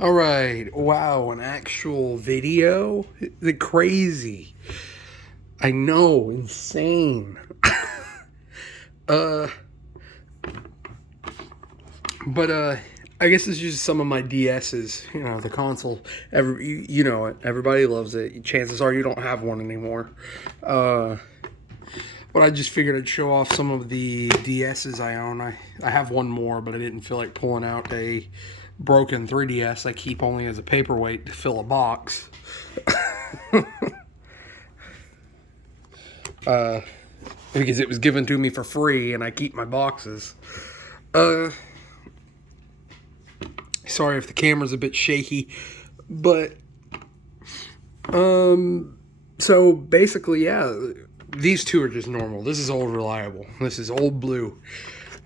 All right. Wow, an actual video? The crazy. I know, insane. uh but I guess it's just some of my DSs, the console. You know it. Everybody loves it. Chances are you don't have one anymore. Uh but I just figured I'd show off some of the DSs I own. I have one more, but I didn't feel like pulling out a broken 3DS I keep only as a paperweight to fill a box. uh, because it was given to me for free and I keep my boxes. Uh, Sorry if the camera's a bit shaky, but so basically, yeah, these two are just normal. This is old reliable. This is old blue.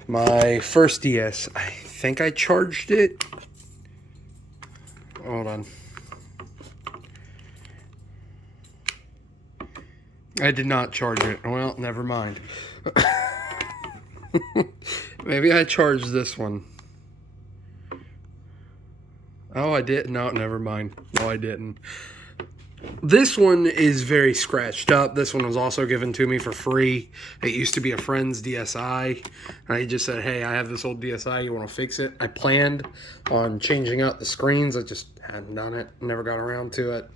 My first DS, I think I charged it. Hold on. I did not charge it. Well, never mind. Maybe I charged this one. Oh, I did. No, never mind. No, I didn't. This one is very scratched up. This one was also given to me for free. It used to be a friend's DSi. And I just said, hey, I have this old DSi. You want to fix it? I planned on changing out the screens. I just hadn't done it. Never got around to it.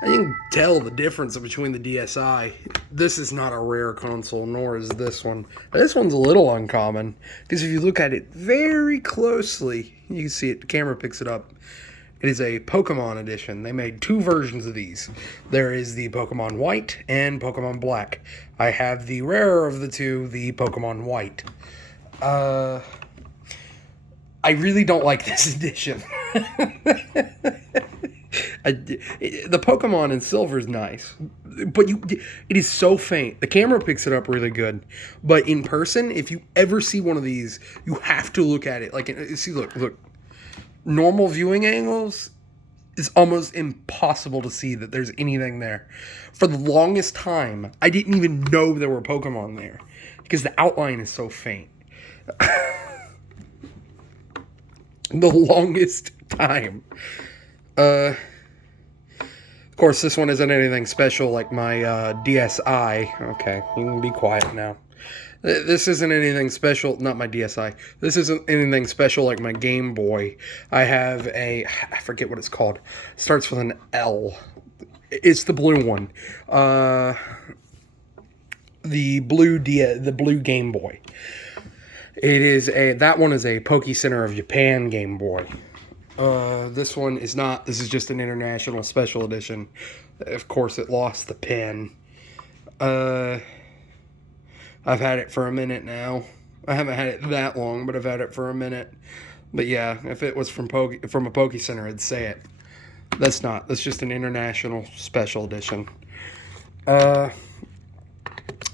I can tell the difference between the DSi. This is not a rare console, nor is this one. This one's a little uncommon, because if you look at it very closely, you can see it, the camera picks it up. It is a Pokemon edition. They made two versions of these. There is the Pokemon White and Pokemon Black. I have the rarer of the two, the Pokemon White. I really don't like this edition. The Pokemon in silver is nice, but it is so faint. The camera picks it up really good, but in person, if you ever see one of these, you have to look at it. Like, see, look. Normal viewing angles, it's almost impossible to see that there's anything there. For the longest time, I didn't even know there were Pokemon there because the outline is so faint. The longest time. Of course, this one isn't anything special like my DSi. Okay, you can be quiet now. This isn't anything special, not my DSi. This isn't anything special like my Game Boy. I have I forget what it's called. It starts with an L. It's the blue one. The blue Game Boy. That one is a Poke Center of Japan Game Boy. This one is not. This is just an international special edition. Of course, it lost the pen. I've had it for a minute now. I haven't had it that long, but I've had it for a minute. But yeah, if it was from a Poke Center, I'd say it. That's not. That's just an international special edition. I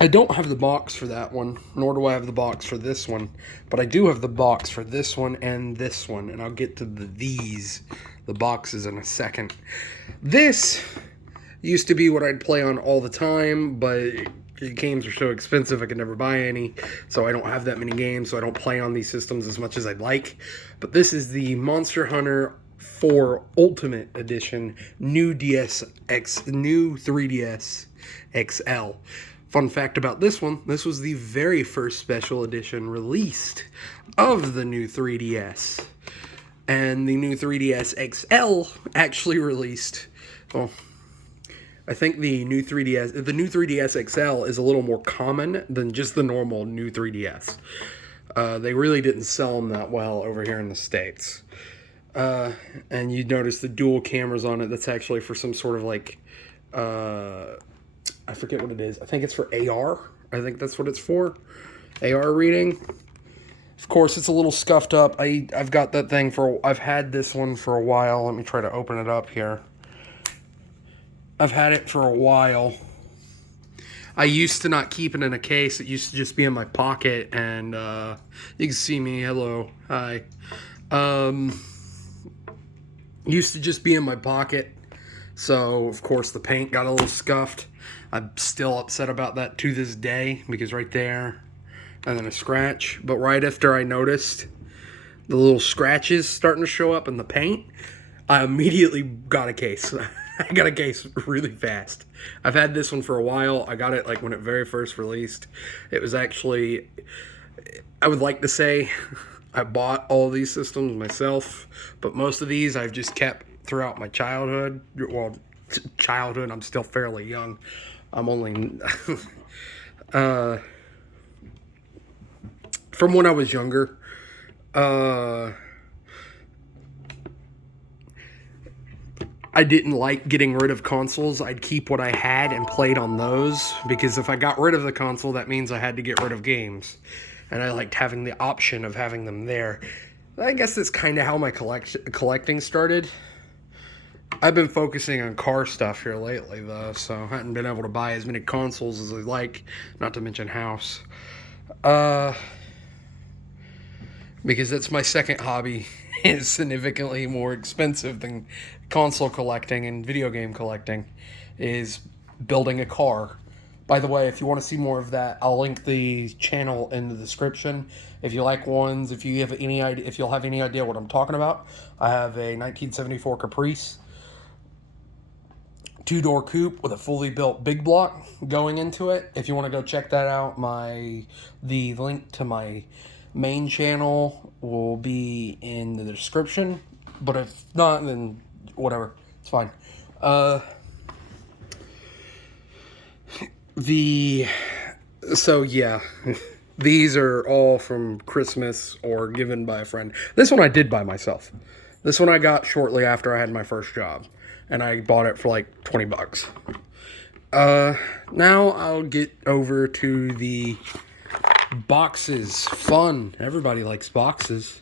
don't have the box for that one, nor do I have the box for this one. But I do have the box for this one, and I'll get to the boxes in a second. This used to be what I'd play on all the time, but games are so expensive I could never buy any, so I don't have that many games, so I don't play on these systems as much as I'd like. But this is the Monster Hunter 4 Ultimate Edition, new 3DS XL. Fun fact about this one, this was the very first special edition released of the new 3DS. And the new 3DS XL actually released, well, I think the new 3DS XL is a little more common than just the normal new 3DS. They really didn't sell them that well over here in the States. And you notice the dual cameras on it. That's actually for some sort of like, I forget what it is. I think it's for AR. I think that's what it's for. AR reading. Of course, it's a little scuffed up. I've got that thing I've had this one for a while. Let me try to open it up here. I've had it for a while. I used to not keep it in a case. It used to just be in my pocket, and you can see me. Hello. Hi. Used to just be in my pocket. So, of course, the paint got a little scuffed. I'm still upset about that to this day, because right there, and then a scratch. But right after I noticed the little scratches starting to show up in the paint, I immediately got a case. I got a case really fast. I've had this one for a while. I got it like when it very first released. It was actually, I would like to say I bought all these systems myself, but most of these I've just kept throughout my childhood. Well, childhood, I'm still fairly young. I'm only from when I was younger. I didn't like getting rid of consoles. I'd keep what I had and played on those, because if I got rid of the console, that means I had to get rid of games. And I liked having the option of having them there. I guess that's kind of how my collecting started. I've been focusing on car stuff here lately, though, so I haven't been able to buy as many consoles as I'd like, not to mention house. Because that's my second hobby. It's significantly more expensive than console collecting and video game collecting, is building a car. By the way, if you want to see more of that, I'll link the channel in the description. If you like ones, if you have any idea, if you'll have any idea what I'm talking about, I have a 1974 Caprice 2-door coupe with a fully built big block going into it. If you want to go check that out, the link to my main channel will be in the description. But if not, then whatever, it's fine. So yeah, these are all from Christmas or given by a friend. This one I did by myself. This one I got shortly after I had my first job, and I bought it for like $20. Now I'll get over to the boxes. Fun. Everybody likes boxes.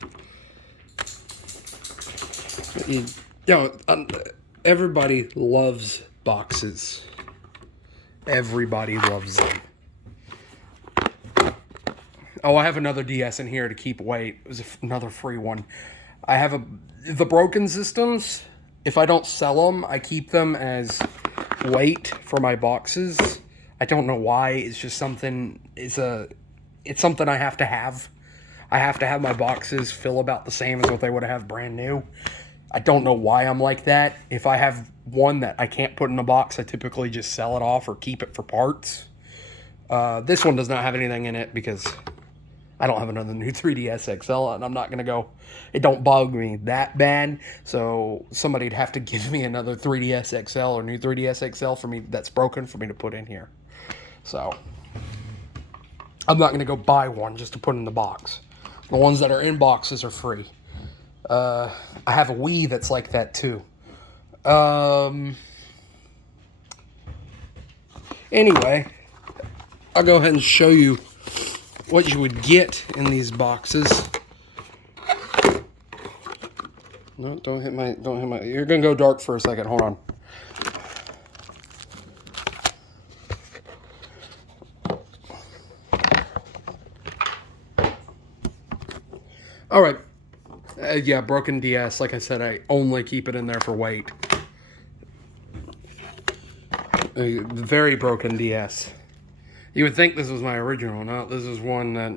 Everybody loves boxes. Everybody loves them. Oh, I have another DS in here to keep weight. It was another free one. I have the broken systems. If I don't sell them, I keep them as weight for my boxes. I don't know why. It's just something. It's something I have to have. I have to have my boxes feel about the same as what they would have brand new. I don't know why I'm like that. If I have one that I can't put in a box, I typically just sell it off or keep it for parts. This one does not have anything in it because I don't have another new 3DS XL, and I'm not going to go... It don't bug me that bad, so somebody'd have to give me another 3DS XL or new 3DS XL for me that's broken for me to put in here. So, I'm not going to go buy one just to put in the box. The ones that are in boxes are free. I have a Wii that's like that too. Anyway, I'll go ahead and show you what you would get in these boxes. No, don't hit my, you're gonna go dark for a second, hold on. Alright, yeah, broken DS, like I said, I only keep it in there for weight. Very broken DS. You would think this was my original. No, this is one that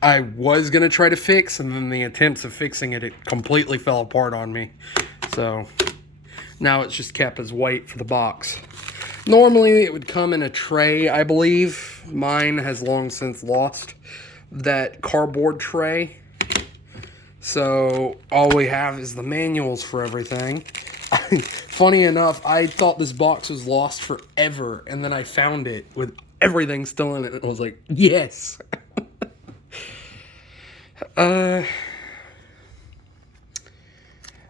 I was going to try to fix, and then the attempts of fixing it, it completely fell apart on me. So, now it's just kept as weight for the box. Normally, it would come in a tray, I believe. Mine has long since lost that cardboard tray. So, all we have is the manuals for everything. Funny enough, I thought this box was lost forever, and then I found it with everything still in it, and I was like, yes! As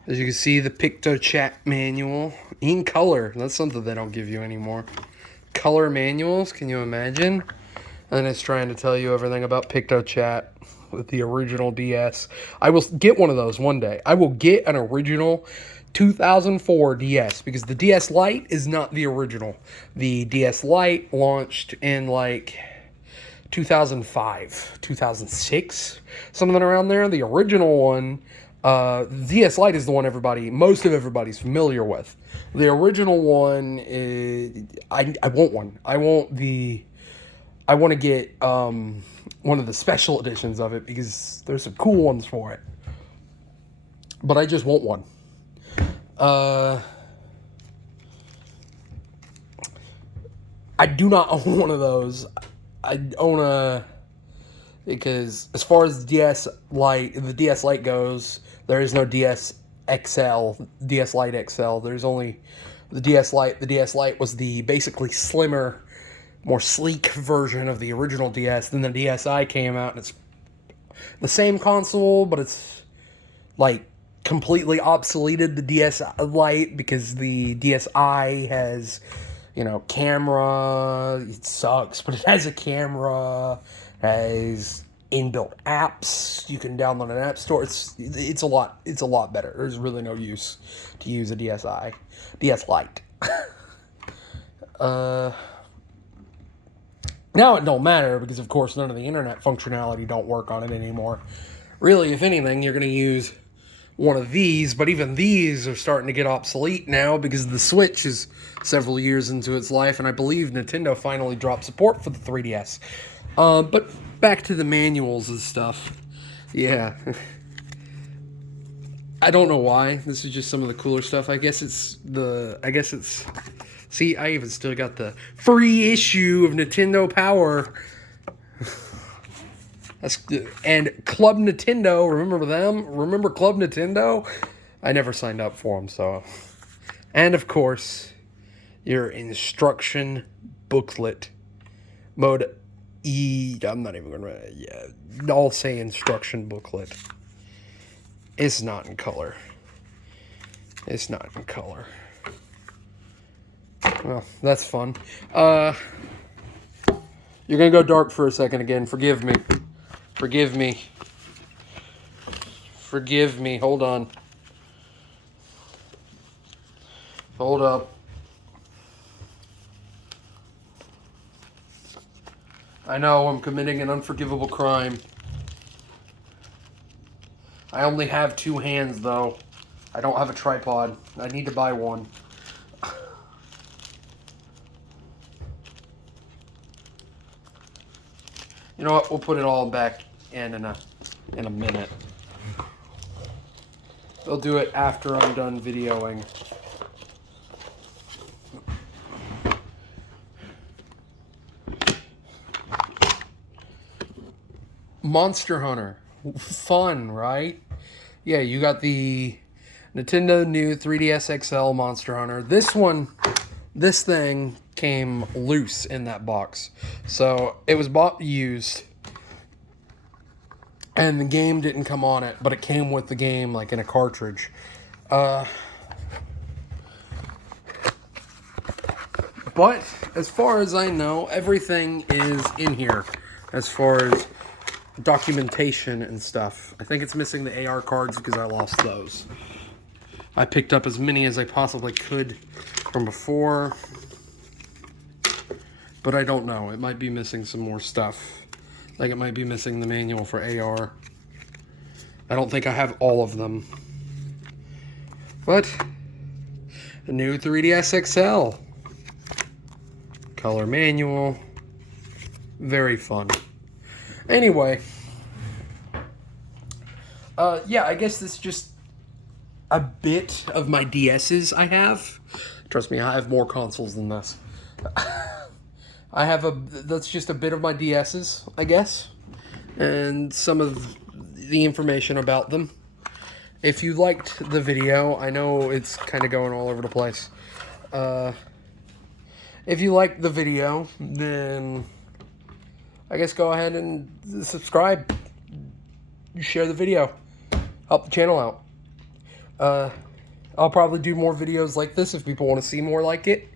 you can see, the PictoChat manual in color. That's something they don't give you anymore. Color manuals, can you imagine? And it's trying to tell you everything about PictoChat with the original DS. I will get one of those one day. I will get an original 2004 DS, because the DS Lite is not the original. The DS Lite launched in like 2005, 2006, something around there. The original one, the DS Lite is the one most of everybody's familiar with. The original one is, I want one. I want the I want to get one of the special editions of it because there's some cool ones for it. But I just want one. I do not own one of those. I own a... Because as far as the DS Lite goes, there is no DS XL, DS Lite XL. There's only the DS Lite. The DS Lite was the basically slimmer, more sleek version of the original DS. Then the DSi came out, and it's the same console, but it's like completely obsoleted the DS Lite because the DSi has, camera. It sucks, but it has a camera. Has inbuilt apps you can download an app store. It's a lot better. There's really no use to use a DS Lite. Now it don't matter because of course none of the internet functionality don't work on it anymore. Really, if anything, you're gonna use one of these, but even these are starting to get obsolete now because the Switch is several years into its life, and I believe Nintendo finally dropped support for the 3DS. But back to the manuals and stuff. Yeah. I don't know why. This is just some of the cooler stuff. See, I even still got the free issue of Nintendo Power. And Club Nintendo, remember them? Remember Club Nintendo? I never signed up for them, so. And of course, your instruction booklet. Mode E, I'm not even gonna, I'll say instruction booklet. It's not in color. It's not in color. Well, that's fun. You're gonna go dark for a second again. Forgive me. Forgive me. Forgive me. Hold on. Hold up. I know I'm committing an unforgivable crime. I only have 2 hands, though. I don't have a tripod. I need to buy one. You know what? We'll put it all back in a minute. They'll do it after I'm done videoing. Monster Hunter. Fun, right? Yeah, you got the Nintendo new 3DS XL Monster Hunter. This thing came loose in that box. So it was bought used. And the game didn't come on it, but it came with the game like in a cartridge. But as far as I know, everything is in here as far as documentation and stuff. I think it's missing the AR cards because I lost those. I picked up as many as I possibly could from before, but I don't know. It might be missing some more stuff. Like it might be missing the manual for AR. I don't think I have all of them. But the new 3DS XL. Color manual. Very fun. Anyway. Yeah, I guess this is just a bit of my DSs I have. Trust me, I have more consoles than this. That's just a bit of my DSs, I guess. And some of the information about them. If you liked the video, I know it's kind of going all over the place. If you liked the video, then I guess go ahead and subscribe. Share the video. Help the channel out. I'll probably do more videos like this if people want to see more like it.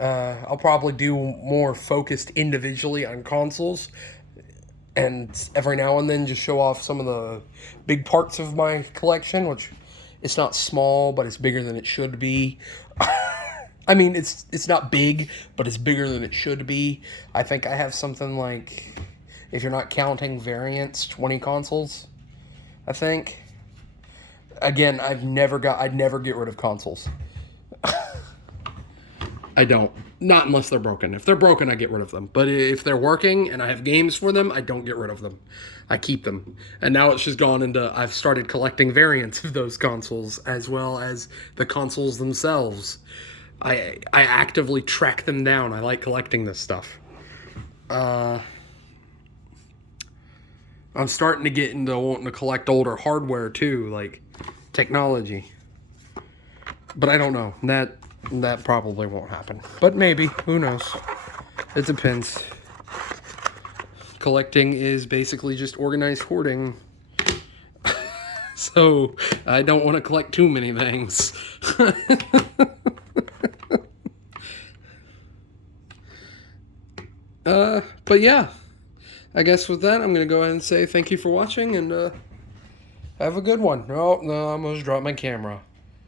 I'll probably do more focused individually on consoles. And every now and then just show off some of the big parts of my collection, which it's not small, but it's bigger than it should be. I mean, it's not big, but it's bigger than it should be. I think I have something like, if you're not counting variants, 20 consoles, I think. Again, I'd never get rid of consoles. I don't. Not unless they're broken. If they're broken, I get rid of them. But if they're working and I have games for them, I don't get rid of them. I keep them. And now it's just gone into, I've started collecting variants of those consoles as well as the consoles themselves. I actively track them down. I like collecting this stuff. I'm starting to get into wanting to collect older hardware too, like technology. But I don't know. That probably won't happen. But maybe. Who knows? It depends. Collecting is basically just organized hoarding. So, I don't want to collect too many things. But yeah. I guess with that, I'm going to go ahead and say thank you for watching and have a good one. Oh, no, I almost dropped my camera.